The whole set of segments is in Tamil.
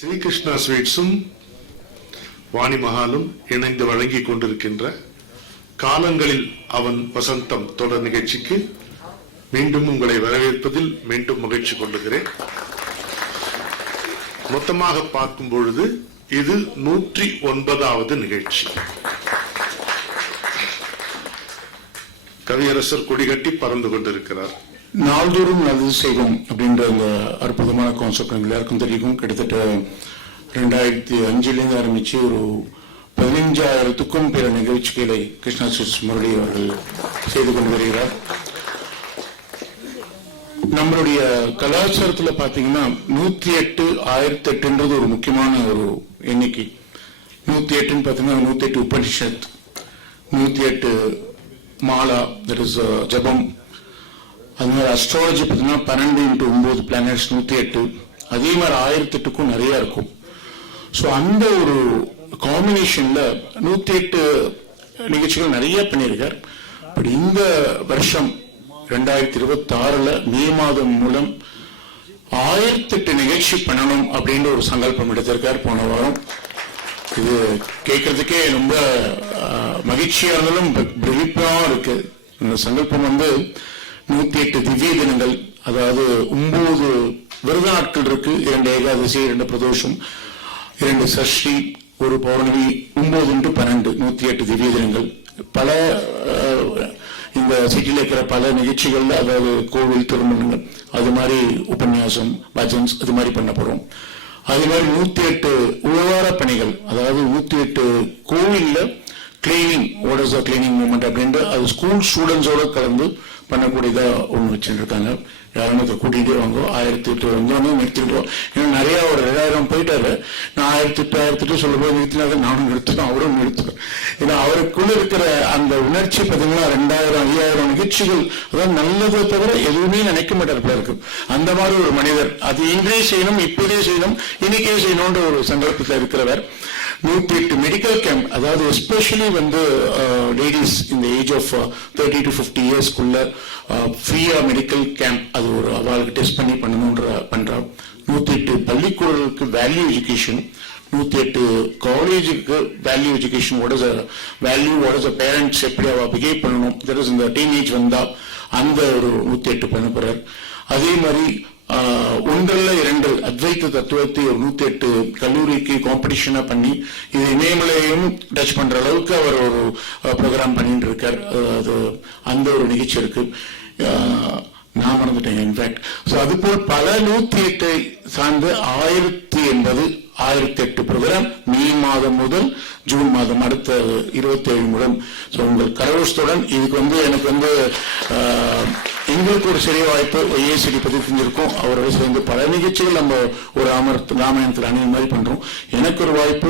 ஸ்ரீகிருஷ்ணா ஸ்வீட்ஸும் வாணி மகாலும் இணைந்து வழங்கிக் கொண்டிருக்கின்ற காலங்களில் அவன் வசந்தம் தொடர் நிகழ்ச்சிக்கு மீண்டும் உங்களை வரவேற்பதில் மீண்டும் மகிழ்ச்சி கொள்ளுகிறேன். மொத்தமாக பார்க்கும் பொழுது இது 109வது நிகழ்ச்சி. கவியரசர் கொடிகட்டி பறந்து கொண்டிருக்கிறார். நாள்தோறும் நல்லது செய்வோம் அப்படின்ற அந்த அற்புதமான கான்செப்ட் எல்லாருக்கும் தெரியும். கிட்டத்தட்ட 2005 ஆரம்பிச்சு ஒரு 15,000க்கும் பிற நிகழ்ச்சிகளை கிருஷ்ணா ஸ்வீட்ஸ் முரளி அவர்கள் செய்து கொண்டு வருகிறார். நம்மளுடைய கலாச்சாரத்தில் பார்த்தீங்கன்னா 108 1008 ஒரு முக்கியமான ஒரு எண்ணிக்கை. 108 பார்த்தீங்கன்னா 108 உபனிஷத், 108 மாலா, தட் இஸ் ஜபம். அது மாதிரி அஸ்ட்ராலஜி பார்த்தீங்கன்னா 12 × 9 பிளானட்ஸ் 108. அதே மாதிரி 1008க்கும் நிறைய இருக்கும். ஸோ அந்த ஒரு காம்பினேஷன்ல 108 நிகழ்ச்சிகள் நிறைய பண்ணியிருக்கார். பட் இந்த வருஷம் 2026 மே மாதம் மூலம் 1008 நிகழ்ச்சி பண்ணணும் அப்படின்ற ஒரு சங்கல்பம் எடுத்திருக்கார் போன வாரம். இது கேட்கறதுக்கே ரொம்ப மகிழ்ச்சியா இருந்தாலும் பிரமிப்பாக இருக்கு. இந்த சங்கல்பம் 108 திவ்ய தினங்கள், அதாவது 9 விரத நாட்கள் இருக்கு. 2 ஏகாதசி, 2 பிரதோஷம், 2 சஷ்டி, 1 பௌர்ணமி, 9 × 12 108 திவ்ய தினங்கள். பல இந்த சிட்டியில் இருக்கிற பல நிகழ்ச்சிகள்ல, அதாவது கோவில் திருமணங்கள், அது மாதிரி உபன்யாசம், பஜன்ஸ், அது மாதிரி பண்ண போறோம். அது மாதிரி 108 உழவார பணிகள், அதாவது 108 கோவில்ல cleaning, what is the cleaning movement அப்படின்ட்டு அது ஸ்கூல் ஸ்டூடெண்ட்ஸோட கலந்து பண்ணக்கூடியதா ஒன்று வச்சுட்டு இருக்காங்க. யாரும் அதை கூட்டிகிட்டே வாங்க. 1008 வந்தோடனே நிறுத்திட்டோம். ஏன்னா நிறைய ஒரு 2000 போயிட்டாரு. நான் 1008 சொல்லும்போது நிறுத்தினாங்க, நானும் நிறுத்தினோம், அவரும் நிறுத்தினோம். ஏன்னா அவருக்குள்ள இருக்கிற அந்த உணர்ச்சி பார்த்தீங்கன்னா 2000 5000 நிகழ்ச்சிகள், அதாவது நல்லதை தவிர எதுவுமே நினைக்க மாட்டார் போல இருக்கு. அந்த மாதிரி ஒரு மனிதர். அது இன்றே செய்யணும், இப்போதே செய்யணும், இன்னைக்கே செய்யணும்ன்ற ஒரு சங்கல்பத்தில் இருக்கிறவர். 108 மெடிக்கல் கேம்ப், அதாவது எஸ்பெஷலி லேடிஸ் இந்த ஏஜ் ஆஃப் 30 to 50 இயர்ஸ்க்குள்ள ஃப்ரீயா மெடிக்கல் கேம்ப், அது ஒரு அவளுக்கு டெஸ்ட் பண்ணி பண்ணணும்ன்ற பண்றோம். 108 பள்ளிக்கூடங்களுக்கு வேல்யூ எஜுகேஷன், 108 காலேஜுக்கு value education, what is value, what his parents எப்படி அவ பிஹேவ் பண்ணணும், தட் இஸ் இந்த டீனேஜ் வந்தா அந்த ஒரு 108 பண்ண போறார். அதே மாதிரி 1 அத்வைத தத்துவத்தை 108 கல்லூரிக்கு காம்படிஷனா பண்ணி இது இமயமலையையும் டச் பண்ற அளவுக்கு அவர் ஒரு ப்ரோக்ராம் பண்ணிட்டு இருக்கார். அது அந்த ஒரு நிகழ்ச்சி இருக்கு. நான் மறந்துட்டேன் இன்ஃபேக்ட். ஸோ அது போல் பல 108 சார்ந்து 1080 1008 ப்ரோக்ராம் மே மாதம் முதல் ஜூன் மாதம் அடுத்த 27 முதல். ஸோ உங்கள் கரகோஷத்துடன் இதுக்கு எனக்கு எங்களுக்கு ஒரு சிறிய வாய்ப்பு ஏசிடி பதிவு செஞ்சிருக்கோம். அவரோட சேர்ந்து பல நிகழ்ச்சிகள் நம்ம ஒரு ராமாயணத்தில் அணிய மாதிரி பண்றோம். எனக்கு ஒரு வாய்ப்பு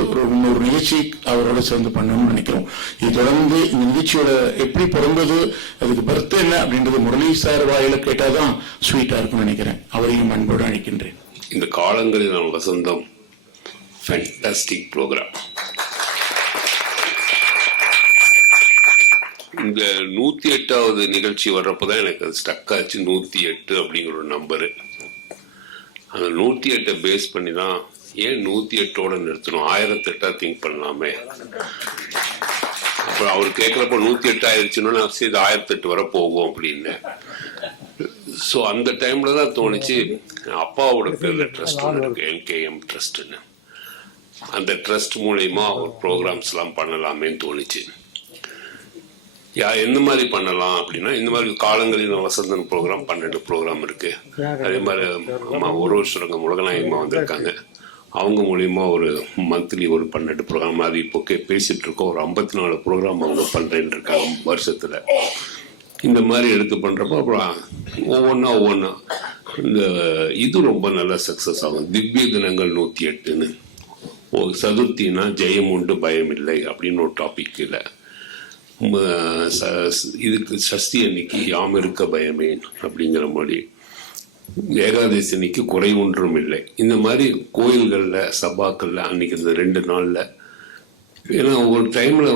ஒரு நிகழ்ச்சி அவரோட சேர்ந்து பண்ணணும்னு நினைக்கிறோம். இது தொடர்ந்து இந்த நிகழ்ச்சியோட எப்படி பிறந்தது, அதுக்கு பர்த் என்ன அப்படின்றது முரளி சார் வாயில கேட்டாதான் ஸ்வீட்டா இருக்கும்னு நினைக்கிறேன். அவரையும் அன்போடு அழைக்கின்றேன். இந்த காலங்களில் நான் வசந்தம் ஃபேண்டாஸ்டிக் ப்ரோக்ராம். இந்த 108வது நிகழ்ச்சி வர்றப்பதான் எனக்கு அது ஸ்டக் ஆச்சு. 108 அப்படிங்கிற ஒரு நம்பரு. அந்த 108 பேஸ் பண்ணி தான் ஏன் 108ஓட நிறுத்தணும், 1008 திங்க் பண்ணலாமே. அப்புறம் அவர் கேட்குறப்ப 108 ஆயிடுச்சுன்னா சரி இது 1008 வர போகும் அப்படின்னு. ஸோ அந்த டைம்ல தான் தோணுச்சு, அப்பாவோட பேர்ல ட்ரஸ்ட் ஒன்று இருக்கு, NKM ட்ரஸ்ட்னு. அந்த ட்ரஸ்ட் மூலயமா ஒரு ப்ரோக்ராம்ஸ் எல்லாம் பண்ணலாமேன்னு தோணுச்சு. எந்த மாதிரி பண்ணலாம் அப்படின்னா, இந்த மாதிரி காலங்களில் வசந்தன் ப்ரோக்ராம் 12 ப்ரோக்ராம் இருக்கு. அதே மாதிரி அம்மா ஒரு சுரங்கம் உலகநாயகமா வந்திருக்காங்க, அவங்க மூலியமா ஒரு மந்த்லி ஒரு 12 ப்ரோக்ராம். அது இப்போ பேசிட்டு இருக்கோம். ஒரு 54 ப்ரோக்ராம் அவங்க பண்றேன்னு இருக்காங்க வருஷத்துல. இந்த மாதிரி எடுத்து பண்றப்போ அப்புறம் ஒவ்வொன்னா இந்த இது ரொம்ப நல்ல சக்சஸ் ஆகும். திவ்ய தினங்கள் 108ன்னு, சதுர்த்தினா ஜெயம் உண்டு பயம் இல்லை அப்படின்னு ஒரு டாபிக் இல்லை. இதுக்கு சஷ்டி அன்னைக்கு யாம் இருக்க பயமேன் அப்படிங்கிற மாதிரி, ஏகாதசி அன்னைக்கு குறை ஒன்றும் இல்லை. இந்த மாதிரி கோயில்கள்ல சபாக்கள்ல அன்னைக்கு இந்த 2 நாள்ல, ஏன்னா ஒரு டைம்ல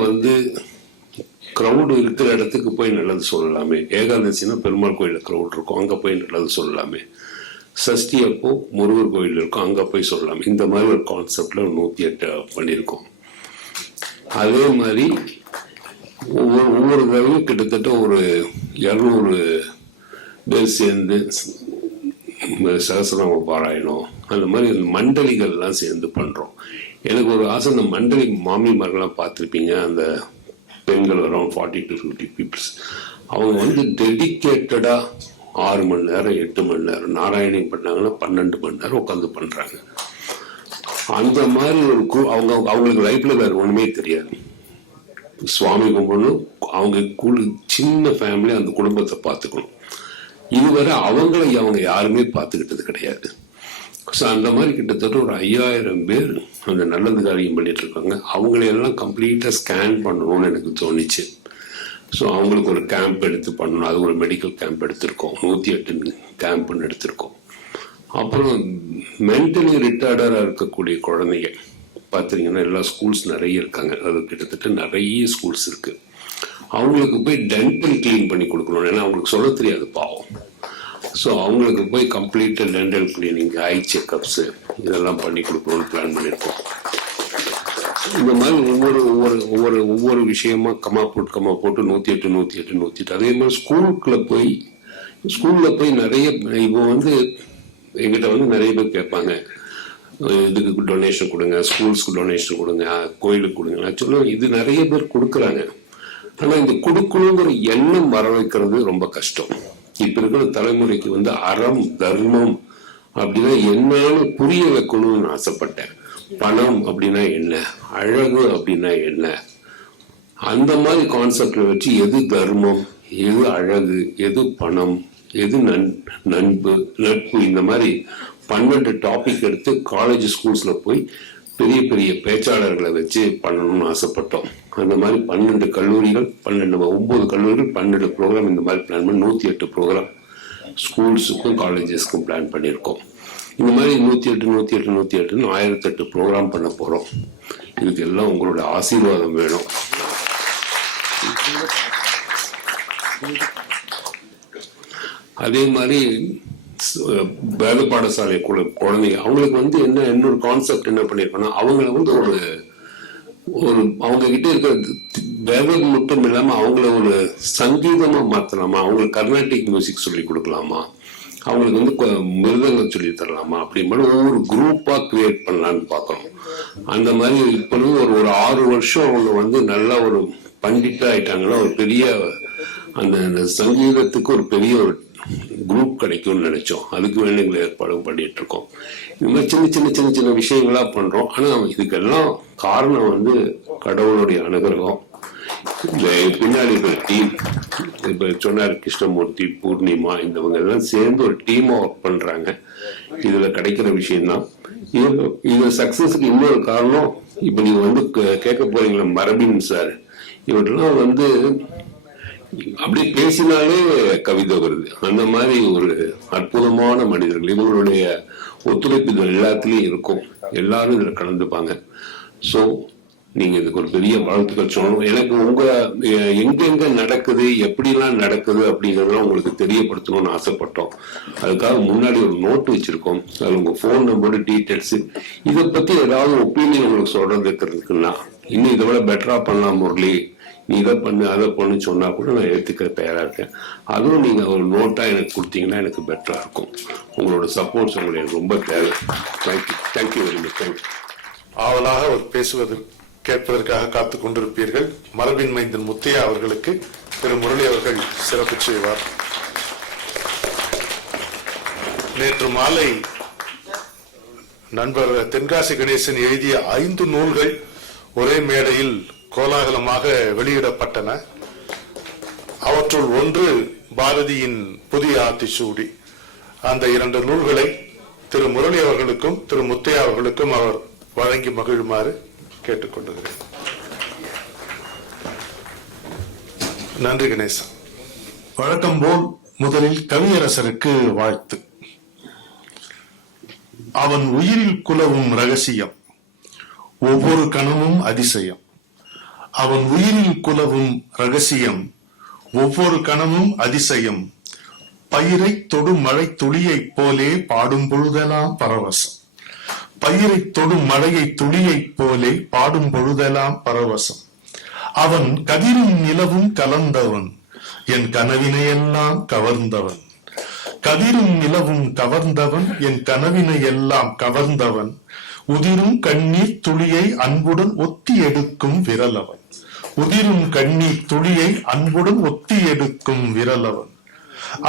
க்ரௌடு இருக்கிற இடத்துக்கு போய் நல்லது சொல்லலாமே. ஏகாதசினா பெருமாள் கோயில க்ரௌட் இருக்கும், அங்க போய் நல்லது சொல்லலாமே. சஷ்டி அப்போ முருகர் கோயில் இருக்கும், அங்கே போய் சொல்லலாம். இந்த மாதிரி ஒரு கான்செப்டில் 108 பண்ணியிருக்கோம். அதே மாதிரி ஒவ்வொரு தடவையும் கிட்டத்தட்ட ஒரு 200 பேர் சேர்ந்து சகஸ்ரநாம பாராயணம், அந்த மாதிரி மண்டலிகள்லாம் சேர்ந்து பண்ணுறோம். எனக்கு ஒரு ஆசை, இந்த மண்டலி மாமிமார்கள்லாம் பார்த்துருப்பீங்க, அந்த பெண்கள் அரௌண்ட் 40 to 50 பீப்புள்ஸ். அவங்க வந்து டெடிக்கேட்டடாக 6 மணி நேரம் 8 மணி நேரம் நாராயணி பண்ணாங்கன்னா 12 மணி நேரம் உட்காந்து பண்ணுறாங்க. அந்த மாதிரி ஒரு அவங்களுக்கு லைஃப்ல வேற ஒன்றுமே தெரியாது. சுவாமி கும்பிடணும், அவங்க சின்ன ஃபேமிலி, அந்த குடும்பத்தை பார்த்துக்கணும். இதுவரை அவங்க யாருமே பார்த்துக்கிட்டது கிடையாது. ஸோ அந்த மாதிரி கிட்டத்தட்ட ஒரு 5000 பேர் அந்த நல்லது காரியம் பண்ணிட்டு இருக்காங்க. அவங்களையெல்லாம் கம்ப்ளீட்டாக ஸ்கேன் பண்ணணும்னு எனக்கு தோணுச்சு. ஸோ அவங்களுக்கு ஒரு கேம்ப் எடுத்து பண்ணணும். அது ஒரு மெடிக்கல் கேம்ப் எடுத்திருக்கோம், 108 கேம்ப்னு எடுத்திருக்கோம். அப்புறம் மென்டலி ரிட்டார்டராக இருக்கக்கூடிய குழந்தைங்க பார்த்தீங்கன்னா எல்லா ஸ்கூல்ஸ் நிறைய இருக்காங்க. அது கிட்டத்தட்ட நிறைய ஸ்கூல்ஸ் இருக்கு. அவங்களுக்கு போய் டென்டல் கிளீன் பண்ணி கொடுக்கணும். ஏன்னா அவங்களுக்கு சொல்ல தெரியாது பாவம். ஸோ அவங்களுக்கு போய் கம்ப்ளீட்டாக டென்டல் கிளீனிங், ஐ செக்அப்ஸு இதெல்லாம் பண்ணி கொடுக்கணும்னு பிளான் பண்ணியிருக்கோம். இந்த மாதிரி ஒவ்வொரு விஷயமா கமா போட்டு 108. அதே மாதிரி ஸ்கூல்ல போய் நிறைய இப்போ வந்து எங்கிட்ட வந்து நிறைய பேர் கேட்பாங்க, இதுக்கு டொனேஷன் கொடுங்க, ஸ்கூல்ஸ்க்கு டொனேஷன் கொடுங்க, கோயிலுக்கு கொடுங்க. நான் சொல்லுவேன், இது நிறைய பேர் கொடுக்குறாங்க. ஆனால் இந்த கொடுக்கணுங்கிற எண்ணம் வர வைக்கிறது ரொம்ப கஷ்டம். இப்ப இருக்கிற தலைமுறைக்கு வந்து அறம் தர்மம் அப்படின்னா என்னன்னு புரிய வைக்கணும்னு ஆசைப்பட்டேன். பணம் அப்படின்னா என்ன, அழகு அப்படின்னா என்ன, அந்த மாதிரி கான்செப்ட்ல வச்சு எது தர்மம், எது அழகு, எது பணம், எது நட்பு, இந்த மாதிரி 12 டாபிக் எடுத்து காலேஜ் ஸ்கூல்ஸ்ல போய் பெரிய பெரிய பேச்சாளர்களை வச்சு பண்ணணும்னு ஆசைப்பட்டோம். அந்த மாதிரி 12 கல்லூரிகள் 9 கல்லூரிகள் 12 ப்ரோக்ராம் இந்த மாதிரி பிளான் பண்ணி 108 ப்ரோக்ராம் ஸ்கூல்ஸுக்கும் காலேஜஸ்க்கும் பிளான் பண்ணியிருக்கோம். இந்த மாதிரி 108 1008 ப்ரோக்ராம் பண்ண போறோம். இதுக்கு எல்லாம் உங்களோட ஆசீர்வாதம் வேணும். அதே மாதிரி வேத பாடசாலை குழந்தைங்க அவங்களுக்கு வந்து இன்னொரு கான்செப்ட் என்ன பண்ணிருக்கோம்னா, அவங்கள வந்து ஒரு அவங்க கிட்ட இருக்கிற வேதம் மட்டும் இல்லாம அவங்கள ஒரு சங்கீதமா மாத்தலாமா, அவங்களுக்கு கர்நாடிக் மியூசிக் சொல்லி கொடுக்கலாமா, அவங்களுக்கு வந்து மிருதங்கம் சொல்லி தரலாமா, அப்படின்னு ஒவ்வொரு குரூப்பா கிரியேட் பண்ணலான்னு பார்க்கணும். அந்த மாதிரி இப்போ ஒரு 6 வருஷம் அவங்க வந்து நல்லா ஒரு பண்டிட்டா ஆயிட்டாங்கன்னா ஒரு பெரிய அந்த சங்கீதத்துக்கு ஒரு பெரிய ஒரு குரூப் கிடைக்கும்னு நினைச்சோம். அதுக்கு வேண்டிய ஏற்பாடும் பண்ணிட்டு இருக்கோம். இந்த மாதிரி சின்ன சின்ன விஷயங்களா பண்றோம். ஆனா இதுக்கெல்லாம் காரணம் வந்து கடவுளுடைய அனுகிரகம். பின்னாடி இருக்கிற டீம், இப்ப சொன்னார் கிருஷ்ணமூர்த்தி, பூர்ணிமா, இந்தவங்க எல்லாம் சேர்ந்து ஒரு டீமா ஒர்க் பண்றாங்க. இதுல கிடைக்கிற விஷயம்தான் இது சக்சஸ்க்கு. இன்னொரு காரணம், இப்ப நீங்க வந்து கேட்க போறீங்களா, மரபின் சார், இவரெல்லாம் வந்து அப்படி பேசினாலே கவிதை வருது. அந்த மாதிரி ஒரு அற்புதமான மனிதர்கள். இவங்களுடைய ஒத்துழைப்பு இது எல்லாத்துலயும் இருக்கும். எல்லாரும் இதுல கலந்துப்பாங்க. ஸோ நீங்க இதுக்கு ஒரு பெரிய வாழ்த்துக்கள் சொல்லணும். எனக்கு எங்கெங்க நடக்குது, எப்படிலாம் நடக்குது அப்படிங்கறதெல்லாம் உங்களுக்கு தெரியப்படுத்தணும்னு ஆசைப்பட்டோம். அதுக்காக முன்னாடி ஒரு நோட் வச்சிருக்கோம். அதுல உங்க போன் நம்பர், டீட்டெயில்ஸ், இதை பத்தி ஏதாவது ஒப்பீனியன் உங்களுக்கு சொல்றதுக்கு இருக்குன்னா, இன்னும் இதை விட பெட்டரா பண்ணலாம் முரளி, நீ இதை பண்ணு அதை பண்ணு சொன்னா கூட நான் ஏற்றுக்க தயாரா இருக்கேன். அதுவும் நீங்க ஒரு நோட்டா எனக்கு கொடுத்தீங்கன்னா எனக்கு பெட்டரா இருக்கும். உங்களோட சப்போர்ட்ஸ் உங்களுக்கு எனக்கு ரொம்ப தேவை. Thank you very much. தேங்க்யூ. ஆவலாக அவர் பேசுவது கேட்பதற்காக காத்துக் கொண்டிருப்பீர்கள். மரபின் மைந்தன் முத்தையா அவர்களுக்கு திரு முரளி அவர்கள் சிறப்பு செய்வார். நேற்று மாலை நண்பர் தென்காசி கணேசன் எழுதிய 5 நூல்கள் ஒரே மேடையில் கோலாகலமாக வெளியிடப்பட்டன. அவற்றுள் ஒன்று பாரதியின் புதிய ஆத்திச்சூடி. அந்த 2 நூல்களை திரு முரளி அவர்களுக்கும் திரு முத்தையா அவர்களுக்கும் அவர் வழங்கி மகிழுமாறு கேட்டுக்கொண்டிருக்கிறேன். நன்றி கணேசன். வழக்கம் போல் முதலில் கவியரசருக்கு வாழ்த்து. அவன் உயிரில் குலவும் ரகசியம், ஒவ்வொரு கணமும் அதிசயம். அவன் உயிரில் குலவும் ரகசியம், ஒவ்வொரு கணமும் அதிசயம். பயிரை தொடும் மழை துளியைப் போலே பாடும் பொழுதெல்லாம் பரவசம். பயிரை தொடும் மழையை துளியைப் போலே பாடும் பொழுதெல்லாம் பரவசம். அவன் கதிரும் நிலவும் கலந்தவன், என் கனவினையெல்லாம் கவர்ந்தவன். கதிரும் நிலவும் கவர்ந்தவன், என் கனவினையெல்லாம் கவர்ந்தவன். உதிரும் கண்ணீர் துளியை அன்புடன் ஒத்தி எடுக்கும் விரலவன். உதிரும் கண்ணீர் துளியை அன்புடன் ஒத்தி எடுக்கும் விரலவன்.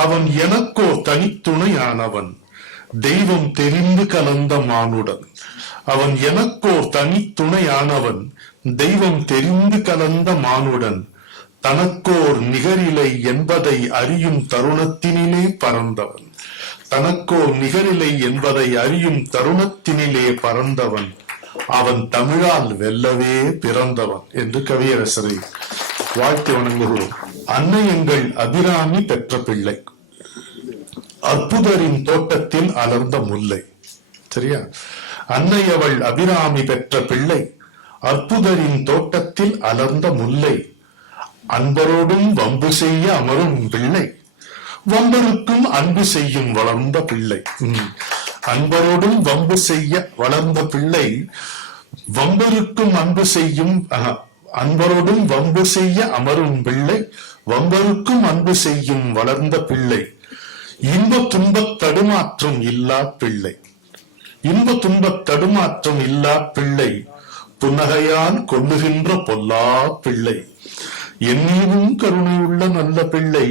அவன் எனக்கோ தனித்துணையானவன், தெய்வம் தெரிந்து கலந்த மானுடன். அவன் எனக்கோ தனித்துணையானவன், தெய்வம் தெரிந்து கலந்த மானுடன். தனக்கோர் நிகரிலை என்பதை அறியும் தருணத்தினிலே பறந்தவன். தனக்கோர் நிகரிலை என்பதை அறியும் தருணத்தினிலே பறந்தவன். அவன் தமிழால் வெல்லவே பிறந்தவன் என்று கவியரசரை வாழ்த்து வணங்குகிறோம். அன்னை எங்கள் அபிராமி பெற்ற பிள்ளை, அற்புதரின் தோட்டத்தில் அலர்ந்த முல்லை. சரியா? அன்னை அவள் அபிராமி பெற்ற பிள்ளை, அற்புதரின் தோட்டத்தில் அலர்ந்த முல்லை. அன்பரோடும் வம்பு செய்ய அமரும் பிள்ளை, வம்பருக்கும் அன்பு செய்யும் வளர்ந்த பிள்ளை. அன்பரோடும் வம்பு செய்ய வளர்ந்த பிள்ளை, வம்பருக்கும் அன்பு செய்யும் அன்பரோடும் வம்பு செய்ய அமரும் பிள்ளை, வம்பருக்கும் அன்பு செய்யும் வளர்ந்த பிள்ளை. இன்ப துன்பத் தடுமாற்றம் இல்லா பிள்ளை, இன்ப துன்பத் தடுமாற்றம் இல்லா பிள்ளை. புன்னகையால் கொள்ளுகின்ற பொல்லா பிள்ளை, என்னீதும் கருணையுள்ள நல்ல பிள்ளை.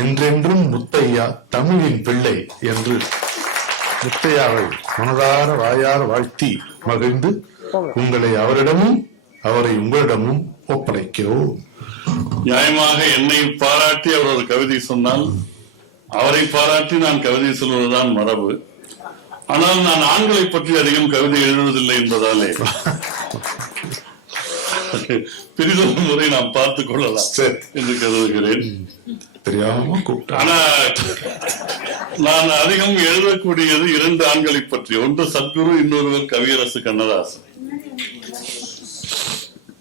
என்றென்றும் முத்தையா தமிழின் பிள்ளை என்று முத்தையாவை மனதார வாயார வாழ்த்தி மகிழ்ந்து உங்களை அவரிடமும் அவரை உங்களிடமும் ஒப்படைக்கிறோம். நியாயமாக என்னை பாராட்டி அவர் ஒரு கவிதை சொன்னால் அவரை பாராட்டி நான் கவிதை சொல்வதுதான் மரபு. ஆனால் நான் ஆண்களை பற்றி அதிகம் கவிதை எழுதுவதில்லை என்பதாலே பிரிதொரு முறை நாம் பார்த்துக் கொள்ளலாம் என்று கருதுகிறேன். தெரியாம ஆனா நான் அதிகம் எழுதக்கூடியது 2 ஆண்களை பற்றி. ஒன்று சத்குரு, இன்னொருவர் கவியரசு கண்ணதாசன்.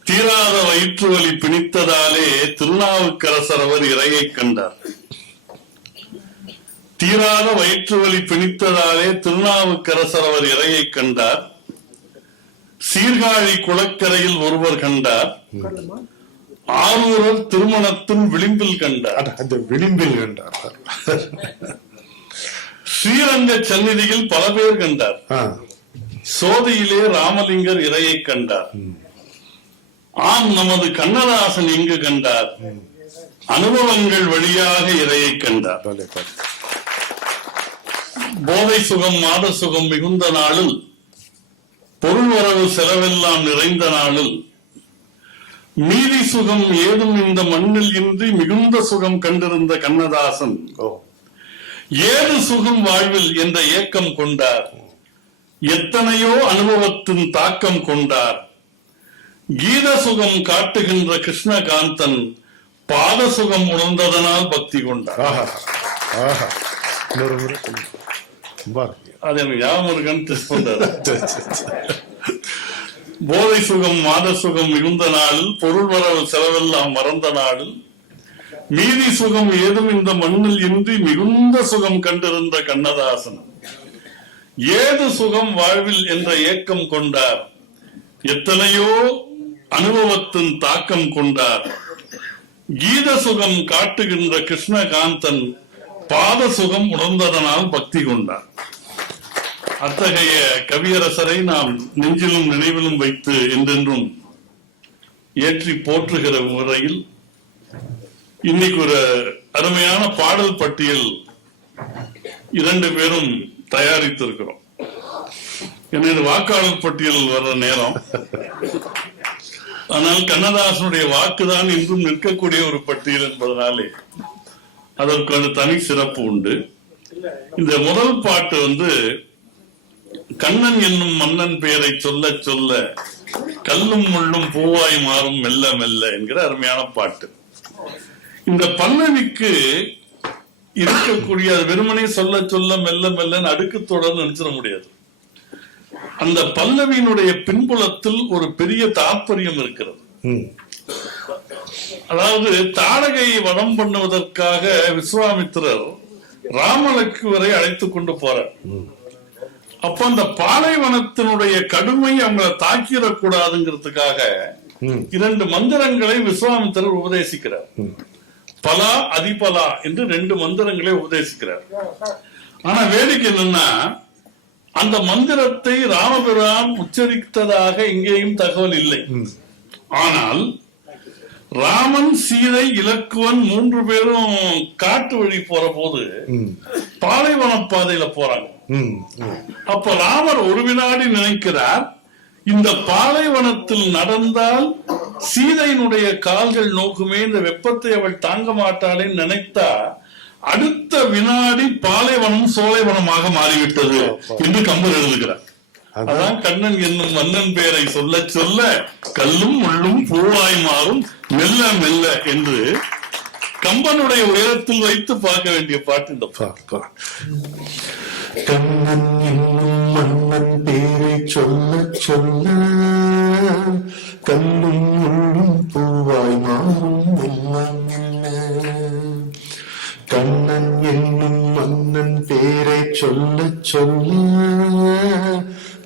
தீராத வயிற்று வலி பிணித்ததாலே திருநாவுக்கரசர் அவர் இறையை கண்டார். தீராத வயிற்று வலி பிணித்ததாலே திருநாவுக்கரசர் அவர் இறையை கண்டார். சீர்காழி குளக்கரையில் ஒருவர் கண்டார். ஆரூரர் திருமணத்தின் விளிம்பில் கண்டார். அந்த விளிம்பில் கண்டார். ஸ்ரீரங்க சந்நிதியில் பல பேர் கண்டார். சோதியிலே ராமலிங்கர் இறையை கண்டார். ஆம், நமது கண்ணதாசன் இங்கு கண்டார். அனுபவங்கள் வழியாக இறையை கண்டார். போதை சுகம் மாத சுகம் மிகுந்த நாளில், பொருள் வரவு செலவெல்லாம் நிறைந்த நாளில், மீதி சுகம் ஏதும் இந்த மண்ணில் இன்றி மிகுந்த சுகம் கண்டிருந்த கண்ணதாசன் ஏது சுகம் வாழ்வில் என்ற ஏக்கம் கொண்டார். எத்தனையோ அனுபவத்தின் தாக்கம் கொண்டார். கீத சுகம் காட்டுகின்ற கிருஷ்ணகாந்தன் பாத சுகம் உணர்ந்ததனால் பக்தி கொண்டார். அது எனக்கு ஞாபகம் இருக்கான்னு டெஸ்ட் பண்றாரு. போதை சுகம் மாத சுகம் மிகுந்த நாளில், பொருள் வரவு செலவெல்லாம் மறந்த நாளில், மீதி சுகம் ஏதும் இந்த மண்ணில் இன்றி மிகுந்த சுகம் கண்டிருந்த கண்ணதாசன் ஏது சுகம் வாழ்வில் என்ற ஏக்கம் கொண்டார். எத்தனையோ அனுபவத்தின் தாக்கம் கொண்டார். கீத சுகம் காட்டுகின்ற கிருஷ்ணகாந்தன் பாத சுகம் உணர்ந்ததனால் பக்தி கொண்டார். அத்தகைய கவியரசரை நாம் நெஞ்சிலும் நினைவிலும் வைத்து என்றென்றும் ஏற்றி போற்றுகிற முறையில் இன்னைக்கு ஒரு அருமையான பாடல் பட்டியல் 2 பேரும் தயாரித்திருக்கிறோம். என்னது வாக்காளர் பட்டியல் வர்ற நேரம். ஆனால் கண்ணதாசனுடைய வாக்குதான் இன்றும் நிற்கக்கூடிய ஒரு பட்டியல் என்பதனாலே அதற்கு ஒரு தனி சிறப்பு உண்டு. இந்த முதல் பாட்டு கண்ணன் என்னும் மன்னன் பெயரை சொல்ல சொல்ல கல்லும் முள்ளும் பூவாய் மாறும் மெல்ல மெல்ல என்கிற அருமையான பாட்டு. இந்த பல்லவிக்கு இருக்கக்கூடிய வெறுமனே சொல்ல சொல்ல மெல்ல மெல்ல அடுக்கு தொடர்ந்து நினைச்சிட முடியாது. அந்த பல்லவியினுடைய பின்புலத்தில் ஒரு பெரிய தாற்பயம் இருக்கிறது. அதாவது தாடகையை வதம் பண்ணுவதற்காக விஸ்வாமித்திரர் ராமலக்கு வரை அழைத்து கொண்டு போறார். அப்ப அந்த பாலைவனத்தினுடைய கடுமை அவங்களை தாக்கிடக்கூடாதுங்கிறதுக்காக 2 மந்திரங்களை விஸ்வாமித்திரர் உபதேசிக்கிறார். பலா அதிபலா என்று 2 மந்திரங்களை உபதேசிக்கிறார். ஆனா வேடிக்கை என்னன்னா, அந்த மந்திரத்தை ராமபிரான் உச்சரித்ததாக இங்கேயும் தகவல் இல்லை. ஆனால் ராமன், சீதை, இலக்குவன் 3 பேரும் காட்டு வழி போற போது பாலைவன பாதையில போறாங்க. அப்ப ராமர் ஒரு வினாடி நினைக்கிறார், இந்த பாலைவனத்தில் நடந்தால் சீதையினுடைய கால்கள் நோக்குமே, இந்த வெப்பத்தை அவள் தாங்க மாட்டாளேன்னு நினைத்தா அடுத்த வினாடி பாலைவனம் சோலைவனமாக மாறிவிட்டது என்று கம்பர் எழுதுகிறார். அதான் கண்ணன் என்னும் மன்னன் பெயரை சொல்ல சொல்ல கல்லும் முள்ளும் பூவாய் மாறும் மெல்ல மெல்ல என்று கம்பனுடைய உயரத்தில் வைத்து பார்க்க வேண்டிய பாட்டு இந்த பாட்டு. கண்ணன் என்னும் மன்னன் பேரை சொல்ல சொல்ல கல்லும் முள்ளும் பூவாய் மாறும் எல்லாம் என்ன. கண்ணன் என்னும் மன்னன் பேரை சொல்ல சொல்ல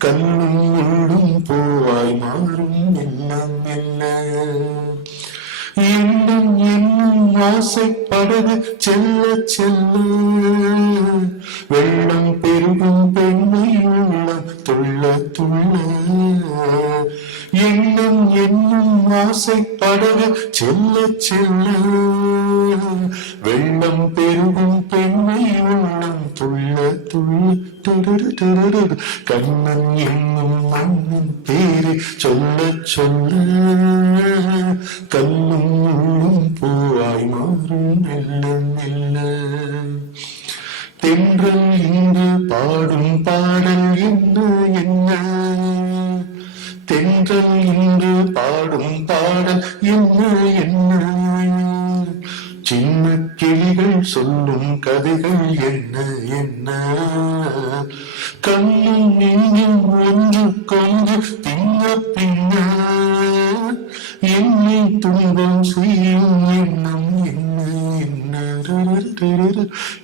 கல்லும் முள்ளும் பூவாய் மாறும் எல்லாம் என்ன. இன்னும் இன்னும் ஆசைப்படுது செல்ல செல்ல வெள்ளம் பெருகும் பெண்மை உள்ளம் துள்ள துள்ள. இன்னும் இன்னும் ஆசைப்படுது செல்ல செல்ல வெள்ளம் பெருகும் பெண்மை உள்ளம் துள்ள துள்ள. கண்ணன் என்னும் மன்னன் பேரை சொல்ல சொல்ல கல்லும் முள்ளும் பூவாய் மாறும் மெல்ல மெல்ல. தென்றல் இன்று பாடும் பாடல் என்ன என்ன. தென்றல் இன்று பாடும் பாடல் என்ன என்ன. சின்ன கிளிகள் சொல்லும் கதைகள் என்ன என்ன. கண்ணும் நெஞ்சும் ஒன்று கொண்டு பின்ன பின்ன என்னை துன்பம் செய்யும் எண்ணம் என்ன என்ன.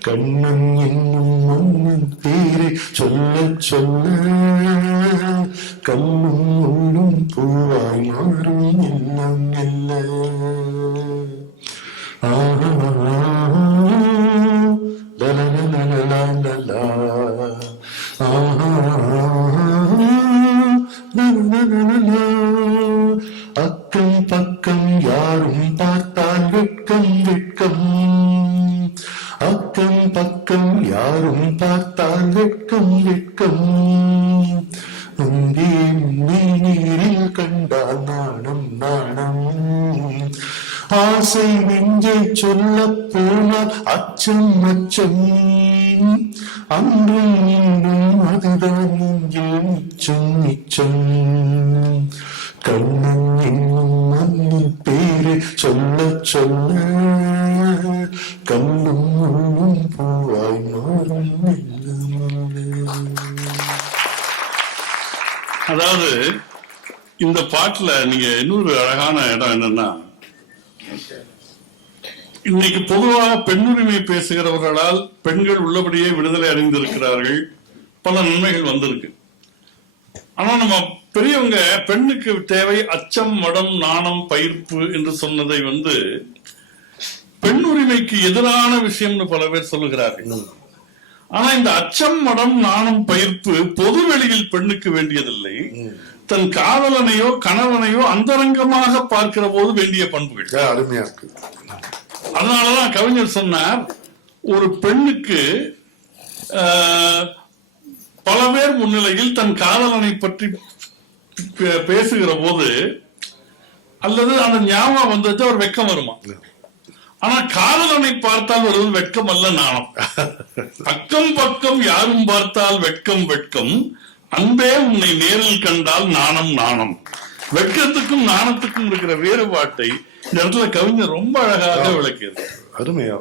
கண்ணன் என்னும் மன்னன் பேரை சொல்ல சொல்ல கல்லும் முள்ளும் பூவாய் மாறும் எண்ணம் என்ன. அக்கம் பக்கம் யாரும் பார்த்தால் வெட்கம் வெட்கம். அக்கம் பக்கம் யாரும் பார்த்தால் வெட்கம் வெட்கம். அங்கே நீரில் கண்டால் நாணம் நாணம். ஆசை நெஞ்சை சொல்ல போனால் அச்சம் அச்சம். அன்றும் இன்றும் அதுதான் நெஞ்சில் மிச்சம் மிச்சம். கண்ணன் என்னும் மன்னன் பேரை சொல்ல சொல்ல கல்லும் முள்ளும் பூவாய் மாறும் மெல்ல மெல்ல. அதாவது இந்த பாட்டுல நீங்க இன்னொரு அழகான இடம் என்னன்னா, இன்னைக்கு பொதுவாக பெண்ணுரிமை பேசுகிறவர்களால் பெண்கள் உள்ளபடியே விடுதலை அடைந்திருக்கிறார்கள், பல நன்மைகள் வந்திருக்கு. ஆனா நம்ம பெரியவங்க பெண்ணுக்கு தேவை அச்சம், மடம், நாணம், பயிர்ப்பு என்று சொன்னதை பெண் உரிமைக்கு எதிரான விஷயம்னு பல பேர் சொல்லுகிறார்கள். ஆனா இந்த அச்சம், மடம், நாணம், பயிர்ப்பு பொது வெளியில் பெண்ணுக்கு வேண்டியதில்லை. தன் காதலனையோ கணவனையோ அந்தரங்கமாக பார்க்கிற போது வேண்டிய பண்புகள். அருமையா இருக்கு. அதனாலதான் கவிஞர் சொன்னார், ஒரு பெண்ணுக்கு பல பேர் முன்னிலையில் தன் காதலனை பற்றி பேசுகிற போது அல்லது அந்த ஞாபகம் வந்தது அவர் வெட்கம் வருமா. ஆனா காதலனை பார்த்தால் வருவது வெட்கம் அல்ல, நாணம். அக்கம் பக்கம் யாரும் பார்த்தால் வெட்கம் வெட்கம், அன்பே உன்னை நேரில் கண்டால் நாணம் நாணம். வெட்கத்துக்கும் நாணத்துக்கும் இருக்கிற வேறுபாட்டை இந்த இடத்துல கவிஞர் ரொம்ப அழகாக விளக்கியது. அருமையா.